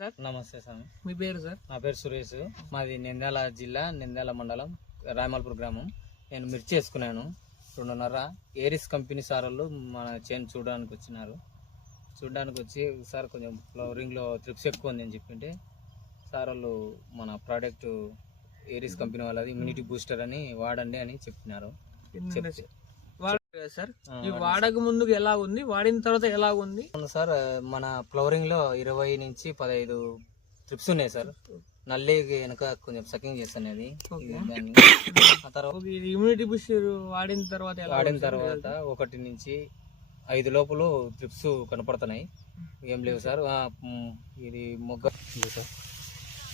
Sir నమస్తే sir. మీ పేరు sir? నా పేరు సురేష్. మాది నంద్యాల జిల్లా, నంద్యాల మండలం, రాయమల్పూర్ గ్రామం. నేను మిర్చి వేసుకున్నాను 2.5. ఏరిస్ కంపెనీ సార్లు మన చేను చూడడానికి వచ్చినారు. చూడడానికి వచ్చి సార్ కొంచెం ఫ్లవరింగ్లో త్రిప్స్ ఎక్కువ ఉంది అని చెప్పింటే సార్ వాళ్ళు మన ప్రోడక్ట్ ఏరిస్ కంపెనీ వాళ్ళది ఇమ్యూనిటీ బూస్టర్ అని వాడండి అని చెప్పినారు. సార్ ఈ వాడక ముందుకు ఎలా ఉంది, వాడిన తర్వాత ఎలా ఉంది? సార్ మన ఫ్లవరింగ్ లో 20 నుంచి 15 ట్రిప్స్ ఉన్నాయి సార్. నల్లి వెనక కొంచెం సకింగ్ చేస్తాను. ఆ తర్వాత ఇమ్యూనిటీ బూస్టర్ వాడిన తర్వాత 1 నుంచి 5 లోపల ట్రిప్స్ కనపడుతున్నాయి. ఏం లేవు సార్. ఇది మొగ్గ సార్,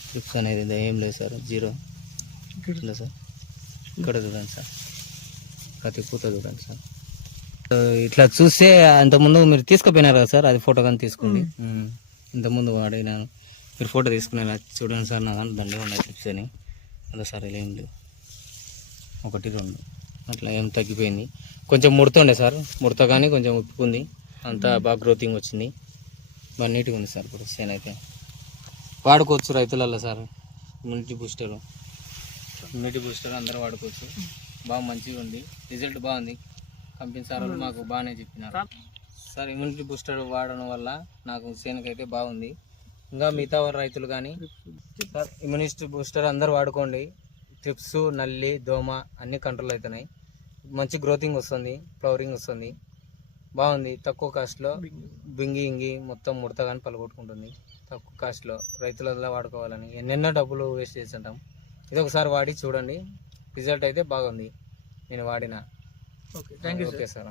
ట్రిప్స్ అనేది ఏం లేదు సార్. 0 సార్. ఇక్కడ చూడండి సార్, ప్రతి పూత చూడండి సార్. ఇట్లా చూస్తే అంతకుముందు మీరు తీసుకుపోయినారు కదా సార్, అది ఫోటో కానీ తీసుకోండి. ఇంతకుముందు వాడినాను, మీరు ఫోటో తీసుకున్నారు చూడండి సార్. నా దాంట్లో దండే ఉన్నాయి ట్రిప్స్ అని. అలా సార్ ఇలా ఏం లేవు, 1, 2 అట్లా ఏం తగ్గిపోయింది. కొంచెం ముడతుండే సార్, ముడత కానీ కొంచెం ఉప్పుకుంది. అంతా బాగా గ్రోతింగ్ వచ్చింది, బాగా నీట్గా ఉంది సార్. ఇప్పుడు సేన్ అయితే వాడుకోవచ్చు రైతులలో సార్. ఇమ్యూనిటీ బూస్టర్ అందరూ వాడుకోవచ్చు. బాగా మంచిగా ఉంది, రిజల్ట్ బాగుంది. కంపెనీ సార్ వాళ్ళు మాకు బాగానే చెప్పినారు సార్. ఇమ్యూనిటీ బూస్టర్ వాడడం వల్ల నాకు సేనుకైతే బాగుంది. ఇంకా మిగతా రైతులు కానీ సార్ ఇమ్యూనిటీ బూస్టర్ అందరూ వాడుకోండి. ట్రిప్స్, నల్లి, దోమ అన్నీ కంట్రోల్ అవుతున్నాయి. మంచి గ్రోతింగ్ వస్తుంది, ఫ్లవరింగ్ వస్తుంది, బాగుంది. తక్కువ కాస్ట్లో బింగి మొత్తం ముడత కానీ పలగొట్టుకుంటుంది. తక్కువ కాస్ట్లో రైతులలో వాడుకోవాలని ఎన్నెన్నో డబ్బులు వేస్ట్ చేసి ఉంటాం. ఇది ఒకసారి వాడి చూడండి, రిజల్ట్ అయితే బాగుంది. నేను వాడిన. Okay, thank you okay sir.